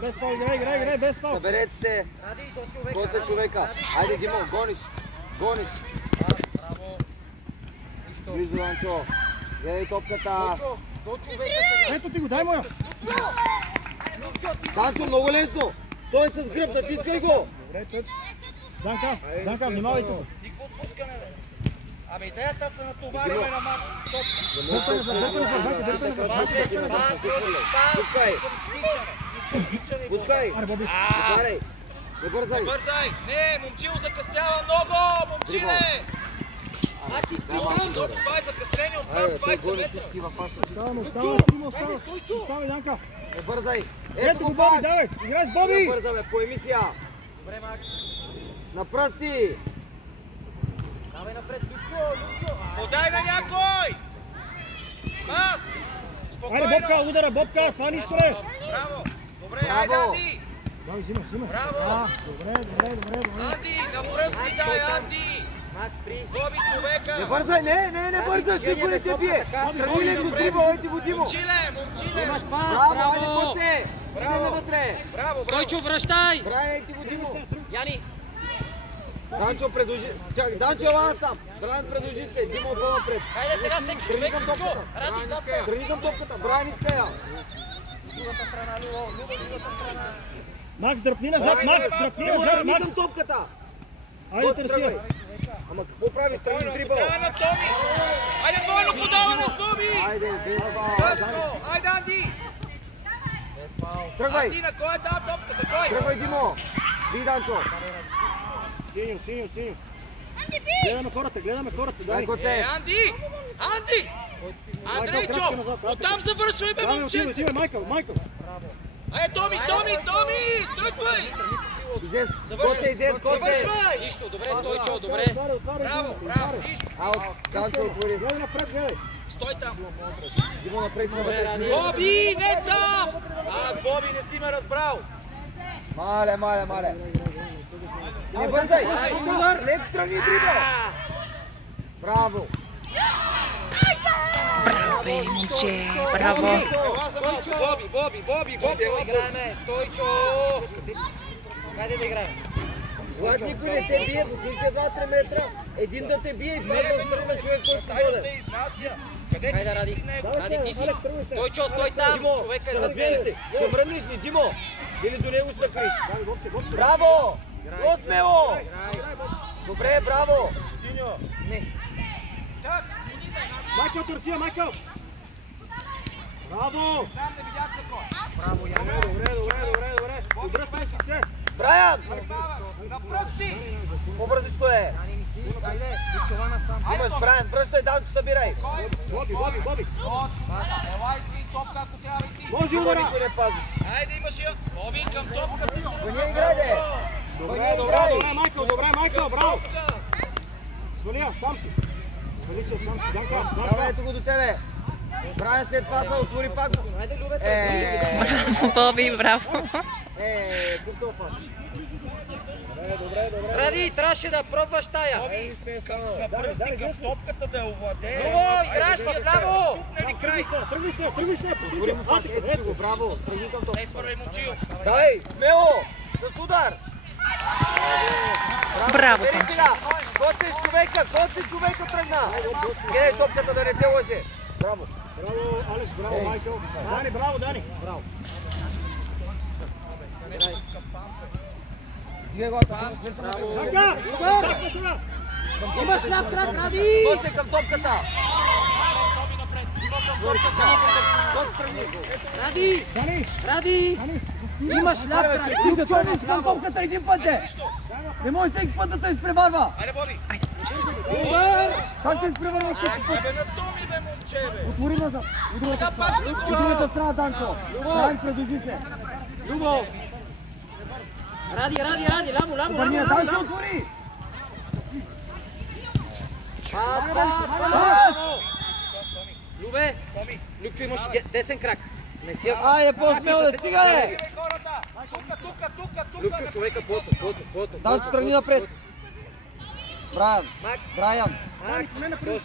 Без фал, играй, без фал. Съберете се. Коца човека. Айде, Димо, гониш. Близо, Данчо. Гледай топката. Ето ти го, дай му я. Данчо, много лесно. Той е с гръб, натискай го. Добре, тъч. Данка, внимавай тук. Никакво пускане, бе. Абе, идеята се натовариме на малко точка. Пускай. Не бързай. Не, момчило закъснява много, момчиле. Това е закъснение от над 20 метра. Оставай, Данка. Не бързай. Ето го, Боби, давай. Играй с Боби. Не бързаме, по емисия. Добре, Макс. На пръсти. Давай напред, Любчо. Подай на някой. Пас. Спокойно. Айде, Бобка, удара, Бобка. Това нищо не. Браво. Добре, айде, Анди. Давай, взима. Браво. Добре. Анди, на пръсти дай, Анди. Боби, човека. Не бързай, не бързай, ще го не те бие. Тръгни ли го дриба, ойте го, Димо. Момчиле. Имаш пас, браво, айде пъце. Иде навътре. Браво. Стойчо, връщай! Брай, ти го, Димо. Яни! Данчо, предложи. Чакай, Данчо, ела сам. Брайан, предложи се. Димо, по-напред. Хайде сега всеки човек, Любчо! Ради зад теб! Тръгни към топката. Брайан, иска я. Другата страна, другата страна. Макс, дръпни назад, Тръгни към топката. Айде, търси я. Ама какво правиш? Тръгни с дрибъл. Трябва на Томи! Айде, двойно подаване с Томи! Айде, без фал. Гъсно! Айде, Анди! Тръгвай. Анди, на кой е тази топка? За кой? Тръгвай, Димо. Би, Данчо. Синьо. Гледаме хората, Дай дай. коце. Анди! Андрейчо! Оттам завършвай, бе, момченце! Отивай, Майкъл. Айде, Томи! Тръгвай! Изез, Завършвай! коце. Завършвай! Нищо, добре, Стойчо, добре! Браво! Нищо! Аут, Данчо отвори. Гледай напред, гледай. Стой там! Димо напред. Боби, не там! Боби, не си ме разбрал! Мале. Не бързай! Лек тръгни дрибъл! Браво! Браво, бе, момче, браво! Ела за малко! Боби! Играеме, Стойчо! Хайде да играем! Когато никой не те бие, покри се 2-3 метра, един да те бие и пак да стръгна човек, който ти бъде. ще изнася! Къде Хайде, Ради, ти си! Стойчо, стой там! Човека е зад тебе! Ще мръднеш ли, Димо? Или до него ще криш? Браво! По-смело! Добре, браво! Синьо! Не! Майкъл, търси я, Майкъл! Браво! Там не видях какво! Браво, Яни! Добре. Обръщай с лице. Брайан! На пръсти! По-бързичко е! Яни, не си! Дайде! Лючова насам! Имаш, Брайан, връщай, Данчо, събирай! Боби. Ела, изви топка, ако трябва и ти! Може удара. Никой не пазиш. Айде, имаш я! Боби, към топка си! Гони, играй, де! Добре, Майкъл, браво! Свали я, сам си. Данка. Давай, ето го до тебе! Брайан след паса, отвори пак. Браво, Боби, браво! Купто пас. Добре. Ради, трябваше да пробваш тая! На пръсти към топката да я овладее! Много, играеш вляво! Нали край! Тръгни с нея, Ето го, браво! Тръгни към Не топката. изхвърляй, момчил! Дай, смело! С удар! Браво, Бери Тончо. сега! Коци човека тръгна! Гледай топката да не те лъже! Браво! Браво, Алекс, браво, Майкъл. Дани, браво, Дани. Браво! Дигай го, Данка, сега! Имаш ляв крак, Ради! Коци към топката! Ради! Имаш ляв крак! Любчо, не искам топката един път е! Не може всеки път да те изпреварва! Айде, Боби! Как се изпреварва всеки път? Бе, на Томи, бе, момче, бе! Отвори назад! Така пак ще го... Другата страна, Данчо! Брайан, предложи се! Любо! Ради, ляво! Данчо, отвори! Пас! Любе! Любчо, имаш десен крак! Не си я... Айде, по-смело да стига, де! Тука! Любчо, човека, плото! Данчо, тръгни напред! Брайан!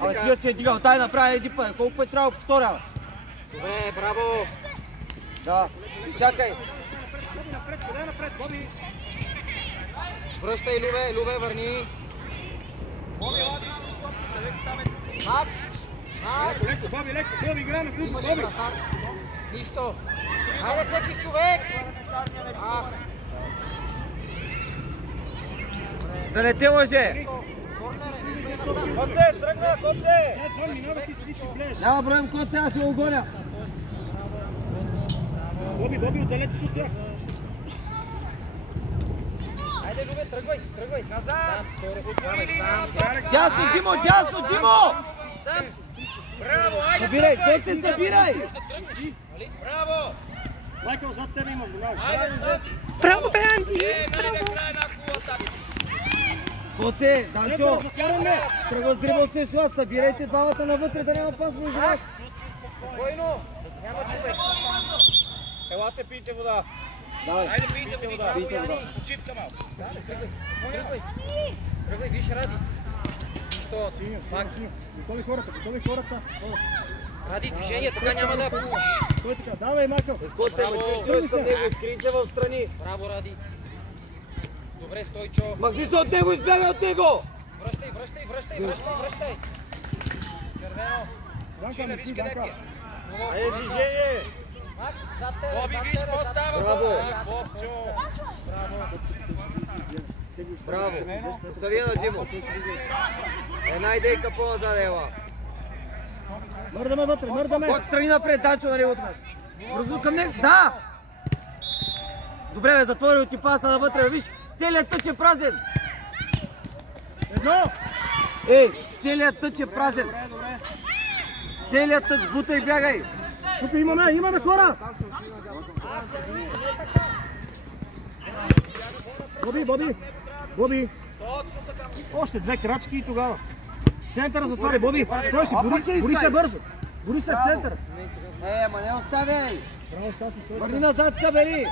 Абе, тия си е дигал, тай направи един път, колко път трябва да повторя? Добре, браво! Да, чакай! напред, Боби! Връщай, Любе, върни. Боби, лади, искаш топка, къде си там? Макс! Леко, Боби, леко, Боби, играме футбол, Боби! Нищо. Хайде всеки човек! Да не те лъже! Коце, тръгна, Коце! Това минава, ти седиш и гледаш. Няма броем Коце, аз ще го гоня. Боби, отделете се от тях. Хайде, Любе, тръгвай. Назад! Отвори ли Дясно, Димо! Сам! Браво, айде! Събирай, Коце, събирай! Браво! Майкъл, зад тебе имам, голямо. Айде, Браво, бе, Анди! най-накрая на кулата. Коце, Данчо! Затваряме! Тръгва с дрибъл с вас, събирайте двамата навътре, да няма пас между вас. Спокойно! Няма човек. Елате, пийте вода. Давай. Айде, пийте водичка. Пийте вода. Почивка малко. Тръгвай, виж, Ради. Нищо, факт. Готови хората. Ради, движение, така няма да получиш. Той така, давай, Майкъл. Коце, той към него, скри се в страни. Браво, Ради. Добре, Стойчо. Махни се от него, избягай от него! Връщай. Червено. Чина, виж къде ти е. Айде, движение! Макс, зад тебе, Боби, виж какво става. Браво. Бобчо. Браво! Остави на Димо. Една идейка по-назад, ела. Мърдаме вътре! Отстрани напред, Данчо на неговото място. Бързо към него. Да! Добре, бе, затворил ти паса навътре, виж. Целият тъч е празен. Едно! Ей, целият тъч е празен. Добре. Целият тъч, бутай и бягай. Тук имаме хора! Боби! Още две крачки и тогава. Центъра затваря, Боби! Стой си, бори се бързо! Бори се в центъра! Ма не оставяй. Върни назад, събери.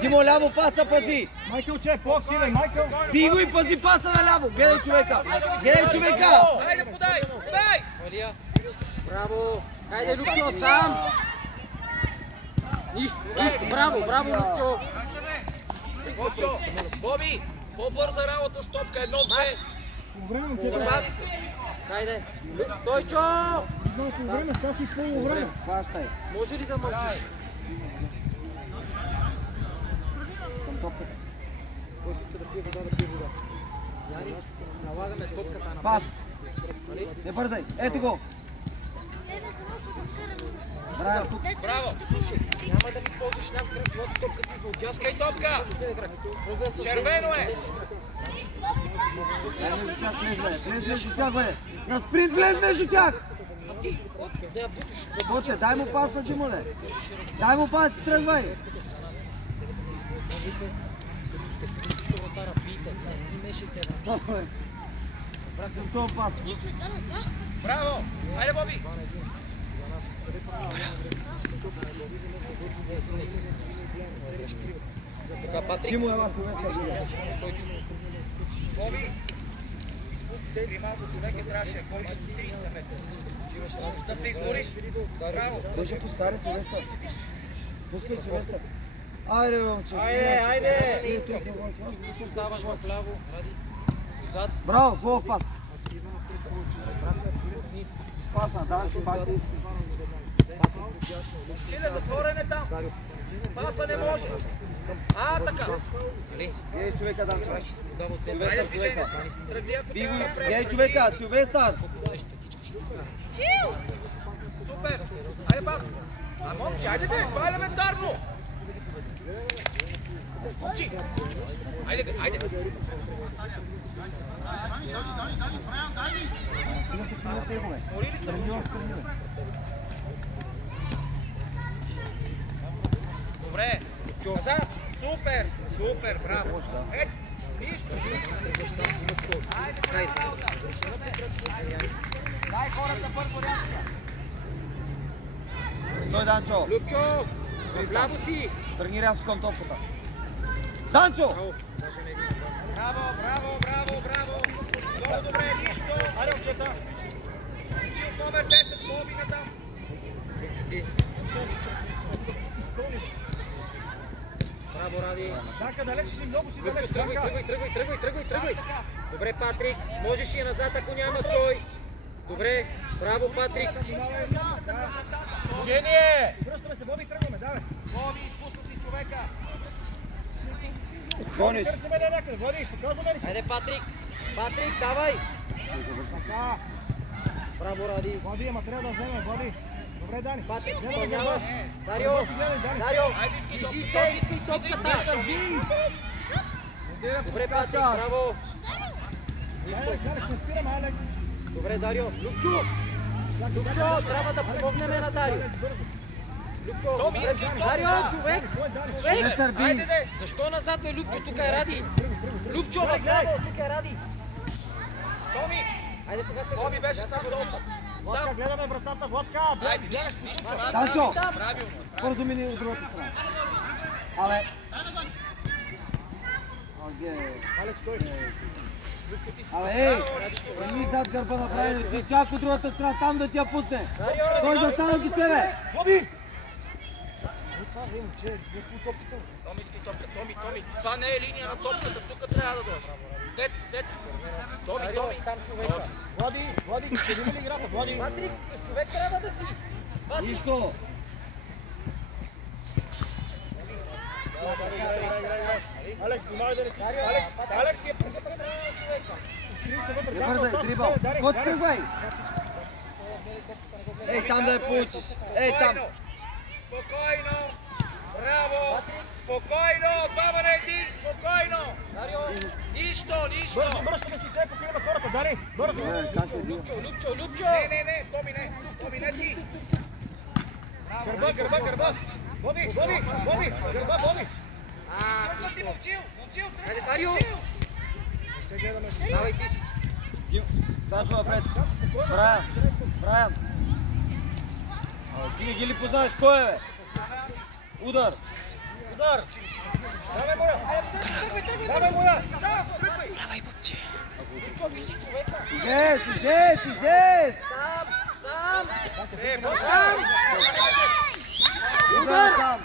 Димо, ляво паса пази. Майкъл, че е по-активен, Майкъл! Бий го и пази паса наляво. Гледай човека. Айде, подай! Свалия. Браво. Хайде, Любчо, сам. Нищо. Браво, Любчо. Бобчо, Боби, по-бърза работа с топка. 1-2. Забави се. Хайде. Стойчо. Време, сега си пълно време. Хващай. Може ли да мълчиш? Който иска да пие вода. Яни, залагаме топката на Пас. Не бързай. Ето го. Браво! Няма да ми ползваш ляв крак, когато топката идва от дясно. Искай топка! Червено е! Влез между тях, бе. На спринт влез между тях. Ти, да я бутиш. Боте, дай му пас на Джимоле. Дай му пас, тръгвай. Сте си всичко вратара, пийте. Не мешайте. Към този пас. Браво! Айде, Боби! Така, Патрик. Димо, ела, Боби! Изпусти се, при малко човек трябваше да ходиш 30 метра. Да се измориш. Браво! Беше пускай Силвестър. Пускай Силвестър. Айде, бе, момче. Айде! Не искам. Ти се оставаш в ляво. Ради. Отзад. Браво, хубав пас. Пас на Данчо, бати. Чиле, затворен е там. Паса не може. Така. Нали? Ей, човека, Данчо. Айде, движение. Тръгни, ако Бий го. трябва напред. Ей, човека, Силвестър. Супер! Айде, пас! Момче, айде, това е елементарно! Момчи! Айде! Смори ли се, момче? Добре! Назад! Супер! Браво! Нищо! Айде! Дай хората първо рядка! Стой, Данчо. Любчо! Вляво си! Тръгни рязко към топката. Данчо! Браво! Много добре, нищо! Айде, момчета! Чил номер 10, Боби на там! Ради. Данка, далеч си, много си далеч. Любчо, тръгвай. Добре, Патрик. Можеш и назад, ако няма стой. Добре, браво, Патрик. Движение! Връщаме се, Боби, тръгваме, давай. Боби, изпусна си човека. Гониш. Търсиме ли някъде, Боби, показваме ли си? Хайде, Патрик. Патрик, давай. Така. Браво, Ради. Боби, ама трябва да вземе, Боби. Добре, Дани. Патрик, Гледай, изпълняваш. гледай. Дарио, Дани. Дарио. Айде, иски Движи топката, се, Томи. изпи топката. Добре, Патрик, браво. Нищо. Алекс, не спираме, Алекс. Добре, Дарио. Любчо, трябва да помогнем на Дарио. Любчо, Томи, добре. иски топката. Дарио, човек. Мистер Бин. Айде, де. Защо назад е Любчо? Тук е Ради. Любчо, направо, тук е Ради. Томи, Айде сега се... Томи беше сам долу. Водка, Сам. гледаме вратата, водка. Айде, нищо, Танчо. правилно. Бързо мини от другата страна. Абе. Окей. Алекс, стой. Абе, ей! Не ми зад гърба направи, ти чак от другата страна, там да ти я пусне. Той застана до тебе. Боби! Това е момче, не пу топката. Томи, иски топка. Томи. Това не е линия на топката. Тук трябва да дойдеш. Дет. Томи. Влади, ще видим ли играта, Влади? Патрик, с човек трябва да си. Патрик. Нищо. Алекс, внимавай да не си. Алекс е човека. Отири се вътре. Не бързай, дрибъл. Кот тръгвай. Ей, там да я получиш. Ей, там. Спокойно. Браво. Спокойно. 2 на 1. Спокойно. Дарио. Нищо. Връщаме с лице и покриваме хората, Дани. Бързо. Любчо. Не. Томи, не ти. Гърба. Боби, гърба, Боби. Тръгва ти, Момчил. Хайде, Дарио. Давай ти си. Дачо напред. Брайан. Ти не ги ли познаваш кой е, бе? Удар. Давай, моя. Любчо, виж ти човека. Излез. Сам. Удар.